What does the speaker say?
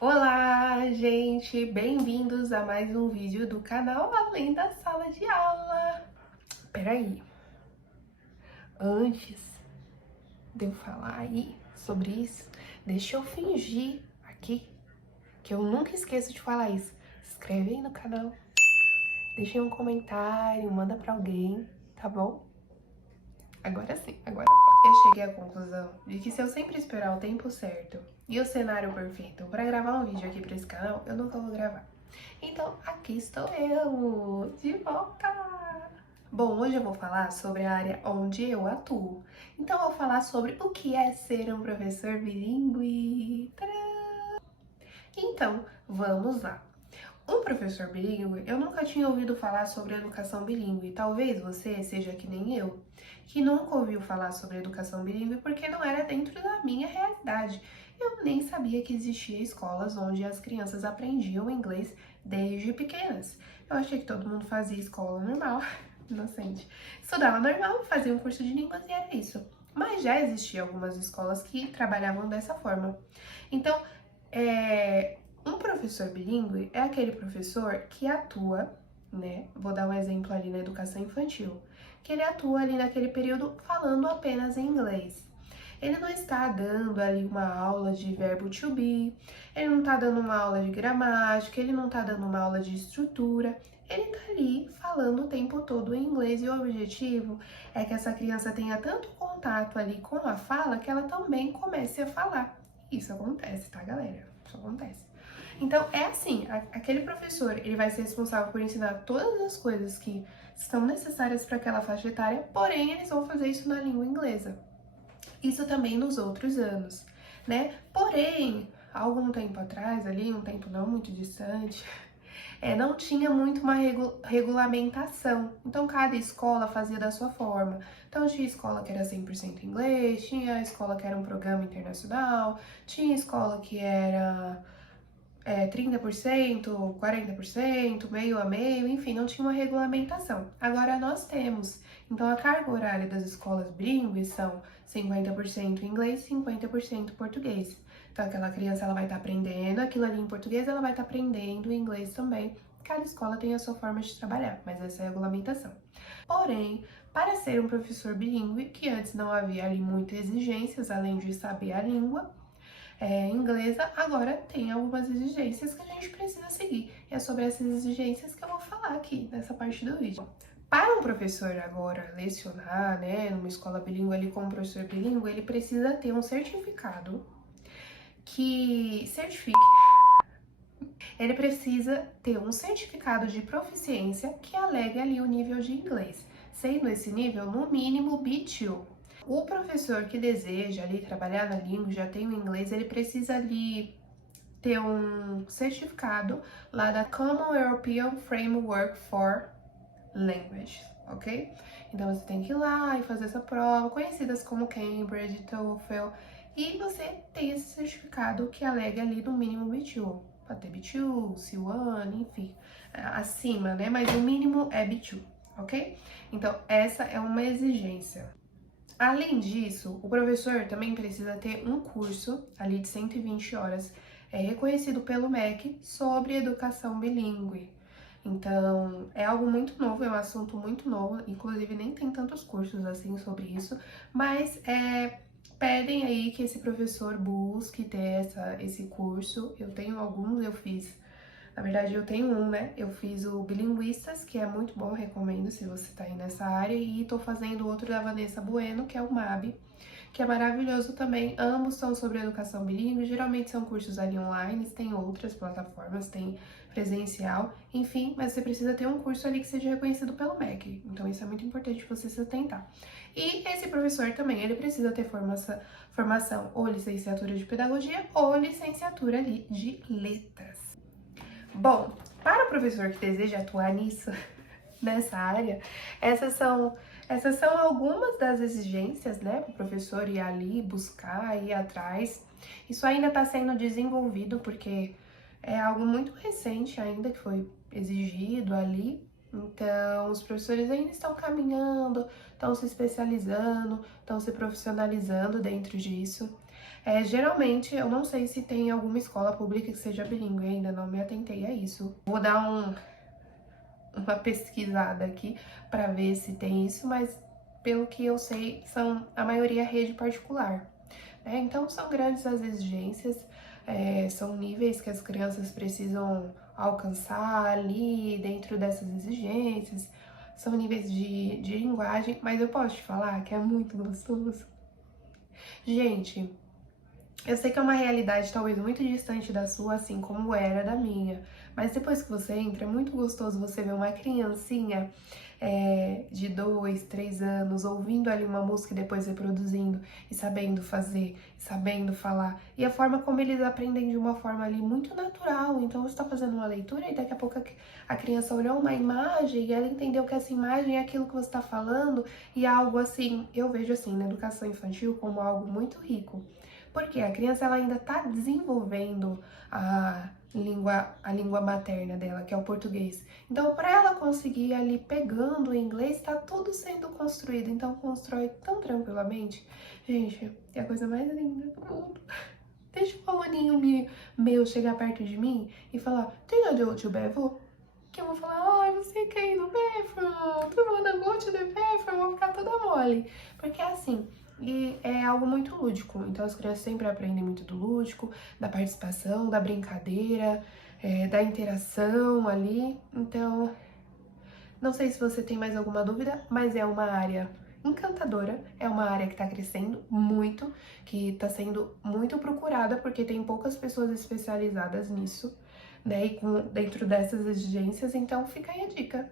Olá, gente! Bem-vindos a mais um vídeo do canal Além da Sala de Aula. Peraí, antes de eu falar aí sobre isso, deixa eu fingir aqui que eu nunca esqueço de falar isso. Se inscreve aí no canal, deixa aí um comentário, manda pra alguém, tá bom? Agora sim, agora eu cheguei à conclusão de que se eu sempre esperar o tempo certo e o cenário perfeito para gravar um vídeo aqui para esse canal, eu nunca vou gravar. Então, aqui estou eu, de volta! Bom, hoje eu vou falar sobre a área onde eu atuo. Então, eu vou falar sobre o que é ser um professor bilíngue. Tadã! Então, vamos lá. Um professor bilíngue, eu nunca tinha ouvido falar sobre educação bilíngue. Talvez você seja que nem eu, que nunca ouviu falar sobre educação bilíngue porque não era dentro da minha realidade. Eu nem sabia que existia escolas onde as crianças aprendiam inglês desde pequenas. Eu achei que todo mundo fazia escola normal, inocente. Estudava normal, fazia um curso de línguas e era isso. Mas já existiam algumas escolas que trabalhavam dessa forma. Então, um professor bilíngue é aquele professor que atua, né? Vou dar um exemplo ali na educação infantil, que ele atua ali naquele período falando apenas em inglês. Ele não está dando ali uma aula de verbo to be, ele não está dando uma aula de gramática, ele não está dando uma aula de estrutura, ele está ali falando o tempo todo em inglês e o objetivo é que essa criança tenha tanto contato ali com a fala que ela também comece a falar. Isso acontece, tá, galera? Isso acontece. Então, é assim, aquele professor, ele vai ser responsável por ensinar todas as coisas que são necessárias para aquela faixa etária, porém, eles vão fazer isso na língua inglesa. Isso também nos outros anos, né? Porém, algum tempo atrás, ali, um tempo não muito distante, não tinha muito uma regulamentação. Então, cada escola fazia da sua forma. Então, tinha escola que era 100% inglês, tinha escola que era um programa internacional, tinha escola que era 30%, 40%, meio a meio, enfim, não tinha uma regulamentação. Agora nós temos. Então, a carga horária das escolas bilíngues são 50% inglês, 50% português. Então, aquela criança ela vai estar aprendendo aquilo ali em português, ela vai estar aprendendo inglês também. Cada escola tem a sua forma de trabalhar, mas essa é a regulamentação. Porém, para ser um professor bilíngue, que antes não havia ali muitas exigências, além de saber a língua, inglesa, agora tem algumas exigências que a gente precisa seguir. E é sobre essas exigências que eu vou falar aqui nessa parte do vídeo. Para um professor agora lecionar, né, numa escola bilíngue ali como professor bilíngue, ele precisa ter um certificado que certifique. Ele precisa ter um certificado de proficiência que alegue ali o nível de inglês, sendo esse nível no mínimo B2. O professor que deseja ali trabalhar na língua, já tem o inglês, ele precisa ali ter um certificado lá da Common European Framework for Language, ok? Então você tem que ir lá e fazer essa prova, conhecidas como Cambridge, TOEFL, e você tem esse certificado que alega ali no mínimo B2. Pode ter B2, C1, enfim, acima, né? Mas o mínimo é B2, ok? Então essa é uma exigência. Além disso, o professor também precisa ter um curso ali de 120 horas, reconhecido pelo MEC, sobre educação bilíngue. Então, é algo muito novo, é um assunto muito novo, inclusive nem tem tantos cursos assim sobre isso, mas pedem aí que esse professor busque ter esse curso. Eu tenho alguns, eu fiz. Na verdade, eu tenho um, né? Eu fiz o Bilinguistas, que é muito bom, recomendo se você tá aí nessa área, e tô fazendo outro da Vanessa Bueno, que é o MAB, que é maravilhoso também. Ambos são sobre educação bilíngue, geralmente são cursos ali online, tem outras plataformas, tem presencial, enfim, mas você precisa ter um curso ali que seja reconhecido pelo MEC, então isso é muito importante você se atentar. E esse professor também, ele precisa ter formação ou licenciatura de pedagogia ou licenciatura ali de letras. Bom, para o professor que deseja atuar nisso, nessa área, essas são algumas das exigências, né, para o professor ir ali buscar, ir atrás. Isso ainda está sendo desenvolvido porque é algo muito recente ainda que foi exigido ali. Então, os professores ainda estão caminhando, estão se especializando, estão se profissionalizando dentro disso. Geralmente, eu não sei se tem alguma escola pública que seja bilíngue, ainda não me atentei a isso. Vou dar uma pesquisada aqui para ver se tem isso, mas pelo que eu sei, são a maioria rede particular. Então, são grandes as exigências, são níveis que as crianças precisam alcançar ali dentro dessas exigências, são níveis de linguagem, mas eu posso te falar que é muito gostoso. Gente, eu sei que é uma realidade talvez muito distante da sua, assim como era da minha, mas depois que você entra, é muito gostoso você ver uma criancinha de 2, 3 anos ouvindo ali uma música e depois reproduzindo e sabendo fazer, sabendo falar. E a forma como eles aprendem de uma forma ali muito natural. Então você está fazendo uma leitura e daqui a pouco a criança olhou uma imagem e ela entendeu que essa imagem é aquilo que você está falando e algo assim, eu vejo assim na educação infantil como algo muito rico. Porque a criança ela ainda está desenvolvendo a língua materna dela, que é o português. Então, para ela conseguir ali pegando o inglês, está tudo sendo construído. Então, constrói tão tranquilamente. Gente, é a coisa mais linda do mundo. Deixa um aluninho meu chegar perto de mim e falar: "Tem onde eu te bevo?" Que eu vou falar: "Ai, você quer ir no bathroom? Tu wanna go to the bathroom?" Eu vou ficar toda mole. Porque é assim, e é algo muito lúdico. Então as crianças sempre aprendem muito do lúdico, da participação, da brincadeira, da interação ali. Então, não sei se você tem mais alguma dúvida, mas é uma área encantadora, é uma área que está crescendo muito, que está sendo muito procurada porque tem poucas pessoas especializadas nisso, né? E dentro dessas exigências, então fica aí a dica.